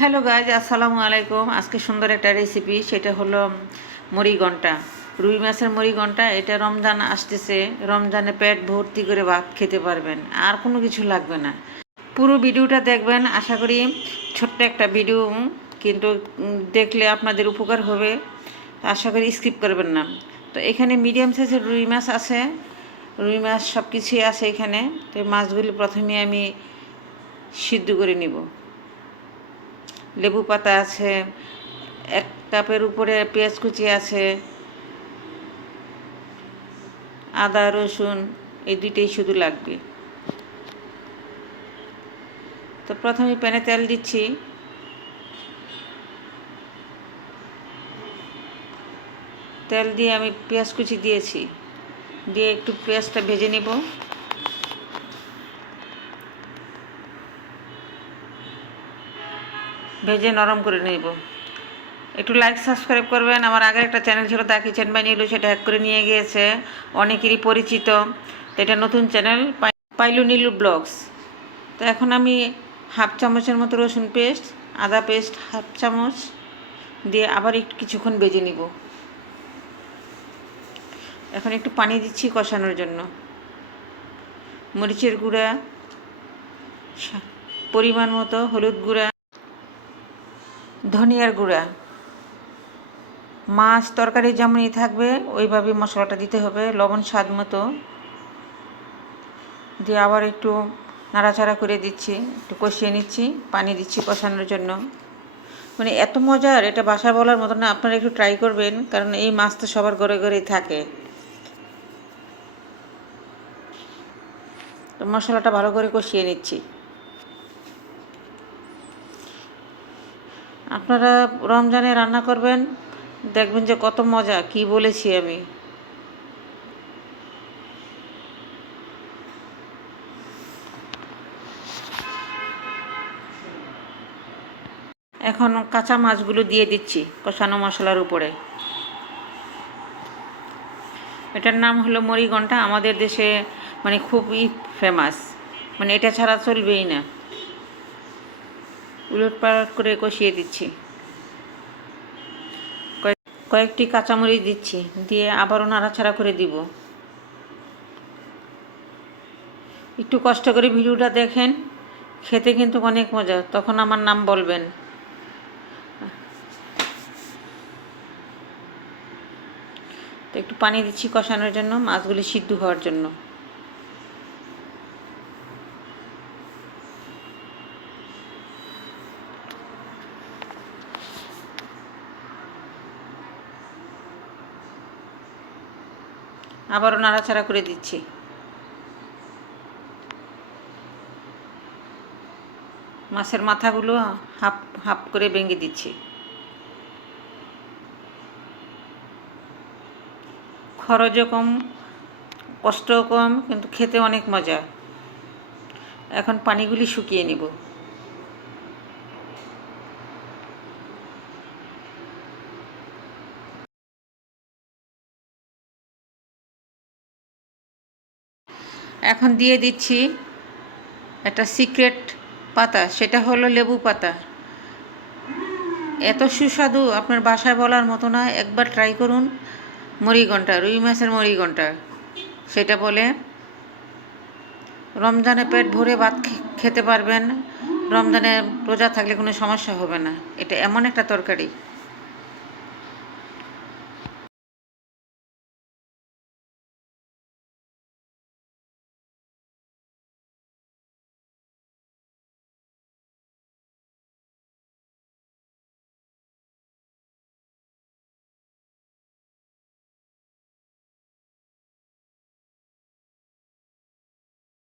Hello guys আসসালামু আলাইকুম। আজকে সুন্দর একটা রেসিপি সেটা হলো মুড়িঘণ্টা রুই মাছের মুড়িঘণ্টা এটা রমজান আসতেছে। রমজানে পেট ভর্তি করে ভাত খেতে পারবেন, আর কোনো কিছু লাগবে না। পুরো ভিডিওটা দেখবেন, আশা করি ছোট্ট একটা ভিডিও, কিন্তু দেখলে আপনাদের উপকার হবে। আশা করি স্কিপ করবেন না। তো এখানে মিডিয়াম সাইজের রুই মাছ আছে। রুই মাছ সব কিছুই আছে এখানে। তো মাছগুলি প্রথমে আমি সিদ্ধ করে নিব। লেবু পাতা আছে, এক কাপের উপরে পেঁয়াজ কুচি আছে, আদা, রসুন, এই দুইটাই শুধু লাগবে। তো প্রথমে প্যানে তেল দিচ্ছি। তেল দিয়ে আমি পেঁয়াজ কুচি দিয়েছি। দিয়ে একটু পেঁয়াজটা ভেজে নেব। ভেজে নরম করে নেব। একটু লাইক সাবস্ক্রাইব করবেন। আমার আগের একটা চ্যানেল ছিল দা কিচেন বাই নীলু সেটা হ্যাক করে নিয়ে গিয়েছে। অনেকেরই পরিচিত। তো এটা নতুন চ্যানেল পাইলু নীলু ব্লগস তো এখন আমি হাফ চামচের মতো রসুন পেস্ট আদা পেস্ট হাফ চামচ দিয়ে আবার একটু কিছুক্ষণ বেজে নিব। এখন একটু পানি দিচ্ছি কষানোর জন্য। মরিচের গুঁড়া পরিমাণ মতো হলুদ গুঁড়া ধনিয়ার গুঁড়া। মাছ, তরকারি যেমনই থাকবে ওইভাবে মশলাটা দিতে হবে, লবণ স্বাদ মতো। দিয়ে আবার একটু নাড়াচাড়া করে দিচ্ছি, একটু কষিয়ে নিচ্ছি, পানি দিচ্ছি কষানোর জন্য। মানে এত মজার, এটা বাসায় বলার মতো না, আপনারা একটু ট্রাই করবেন, কারণ এই মাছ তো সবার ঘরে ঘরেই থাকে। মশলাটা ভালো করে কষিয়ে নিচ্ছি। আপনারা রমজানে রান্না করবেন, দেখবেন যে কত মজা, কি বলেছি আমি। এখন কাঁচা মাছগুলো দিয়ে দিচ্ছি কষানো মশলার উপরে। এটার নাম হলো মরিঘণ্টা আমাদের দেশে মানে খুবই ফেমাস মানে এটা ছাড়া চলবেই না। উলট পালট করে কষিয়ে দিচ্ছি। কয়েক- কয়েকটি কাঁচামরিচ দিচ্ছি, দিয়ে আবারও নাড়াচাড়া করে দিব। একটু কষ্ট করে ভিডিওটা দেখেন, খেতে কিন্তু অনেক মজা, তখন আমার নাম বলবেন। তো একটু পানি দিচ্ছি কষানোর জন্য, মাছগুলি সিদ্ধ হওয়ার জন্য। আবারও নাড়াচাড়া করে দিচ্ছি। মাছের মাথাগুলো হাফ হাফ করে ভেঙে দিচ্ছি। খরচও কম, কষ্টও কম, কিন্তু খেতে অনেক মজা। এখন পানিগুলি শুকিয়ে নিব। এখন দিয়ে দিচ্ছি একটা সিক্রেট পাতা, সেটা হলো লেবু পাতা। এত সুস্বাদু আপনার বাসায় বলার মতো না, একবার ট্রাই করুন মুড়িঘণ্টা রুই মাছের মুড়িঘণ্টা সেটা বলে। রমজানে পেট ভরে ভাত খেতে পারবেন, রমজানে রোজা থাকলে কোনো সমস্যা হবে না, এটা এমন একটা তরকারি।